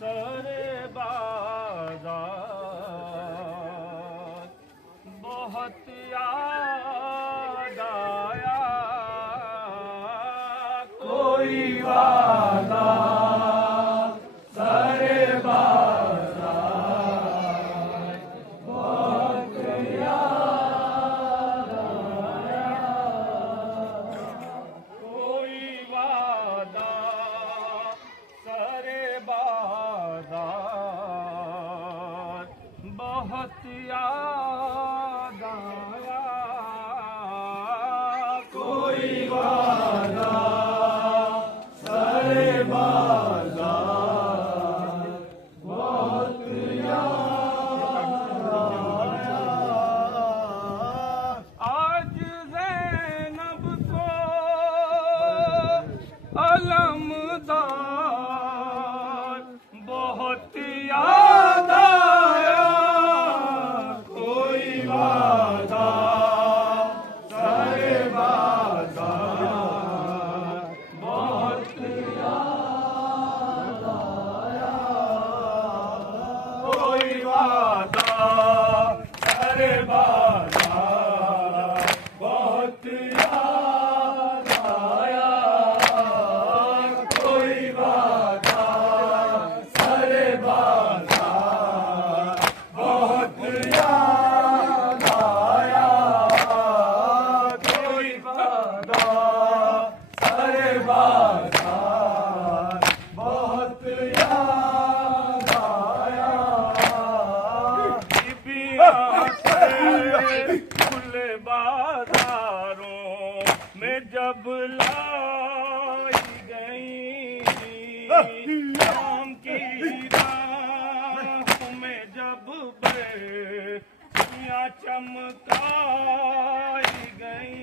सरे बाजार बहुत याद आया कोई वादा सरे बाजार बहुत याद आया कोई वादा सरे बाजार बहुत याद आया कोई वादा सरे बाजार बहुत याद आया आज ज़ैनब को अलमदार बहुत याद आया कोई वादा सरे बाजार बहुत याद आया कोई वादा सरे बाजार बहुत याद आया कोई वादा सरे बाजार बहुत याद आया कोई वादा सरे बाजार बहुत याद आया बीबियां से खुले बाजारों में जब लाई गई शाम की राह में जब बेटियां चमकाई गई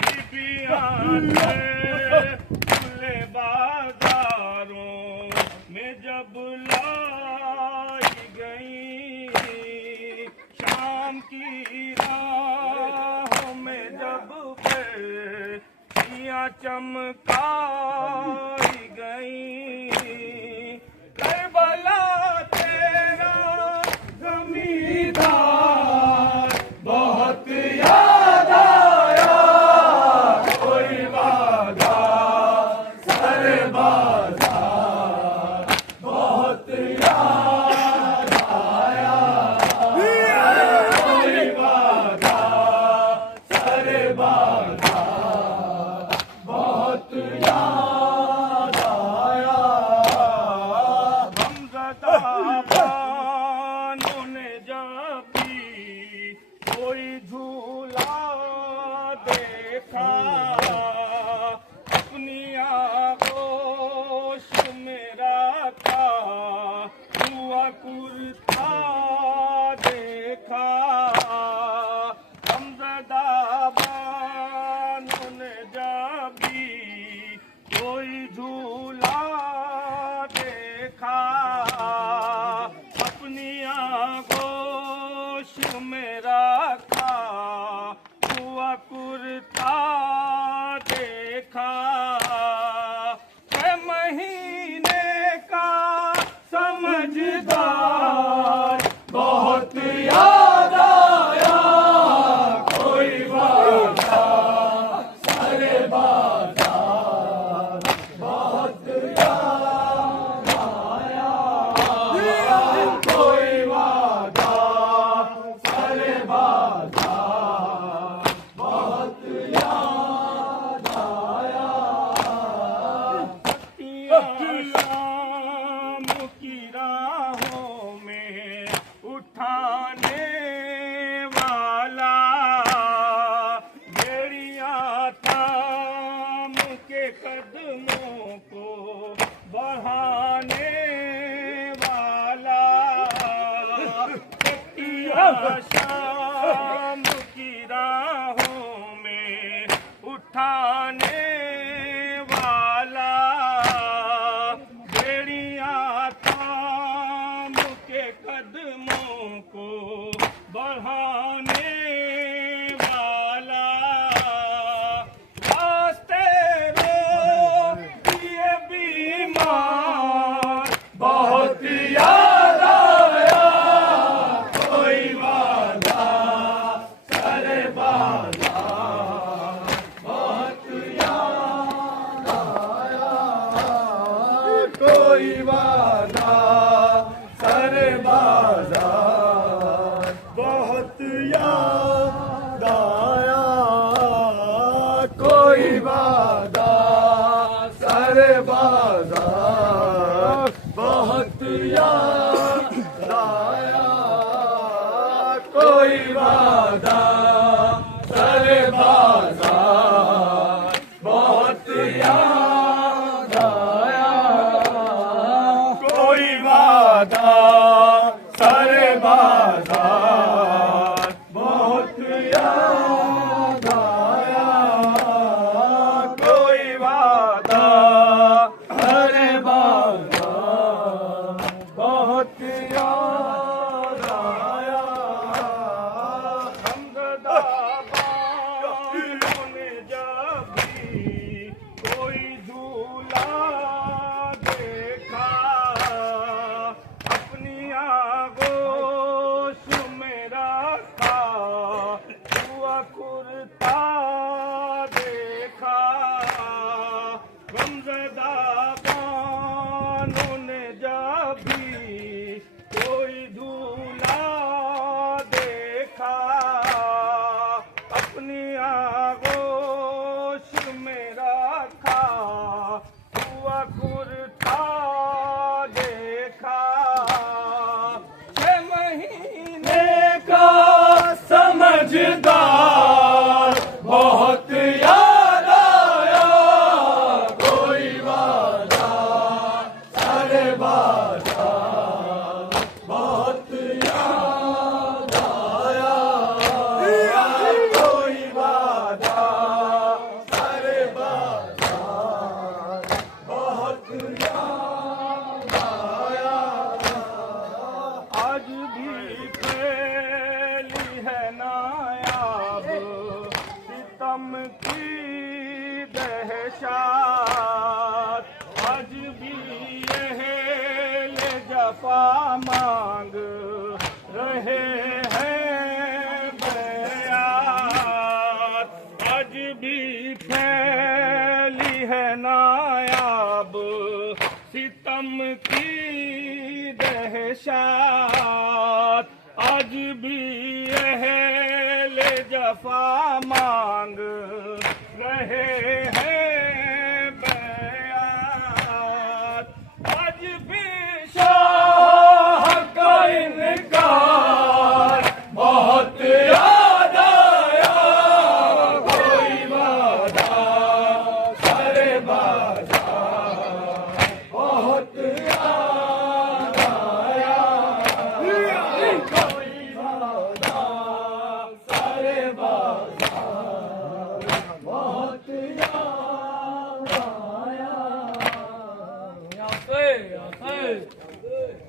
बीबियां से खुले बाजारों में जब लाई गई शाम की राहों में जब बेटियां चमकाई गई करबला तेरा जमींदार बहुत याद आया कोई वादा सरे बाजार बहुत याद आया कोई वादा सरे बाजार बहुत याद आया हमज़दा बानों ने जब भी कोई झूला देखा अपनी आगोश में रखा हुआ कुर्ता देखा हमज़दा बानों ने जब भी कोई झूला देखा अपनी आगोश में रखा हुआ कुर्ता देखा है महीने का समझदार बहुत याद आया कोई वादा सरे बाजार बहुत याद आया कोई वादा सरे बाजार बहुत याद आया शाम की राहों में उठाने वाला बेड़ियां थाम के कदमों को बढ़ाने वाला शाम की राहों में उठाने वाला बेड़ियां थाम के कदमों को बढ़ाने वाला रास्ते रो दिए बीमार कोई वादा सारे बाजार बहुत याद आया कोई वादा सारे बाजार बहुत याद आया कोई वादा सारे बाजार बहुत याद आया कोई वादा सारे बाजार बहुत याद आया कोई वादा सारे बाजार बहुत याद आया हमददा बालों ने जब भी कोई झूला देखा अपनी आगोश में रखा हुआ कुर्ता देखा गमज़दा बालों ने जब भी कोई झूला देखा अपनी आगोश में रखा हुआ कुर्ता देखा 6 महीने का समझदार बहुत याद आया कोई वादा सारे बाजार बहुत याद आया कोई वादा सारे बाजार बहुत याद आया आज भी फैली है नायाब सितम की दहशत आज भी यह ले जफा मांग रहे हैं बयात आज भी फैली है नायाब सितम की दहशत आज भी अहले जफा मांग रहे हैं बयात आज भी शाह का इनकार बहुत याद आया कोई वादा सारे बाजार बहुत याद आया कोई वादा सारे बाजार बहुत याद आया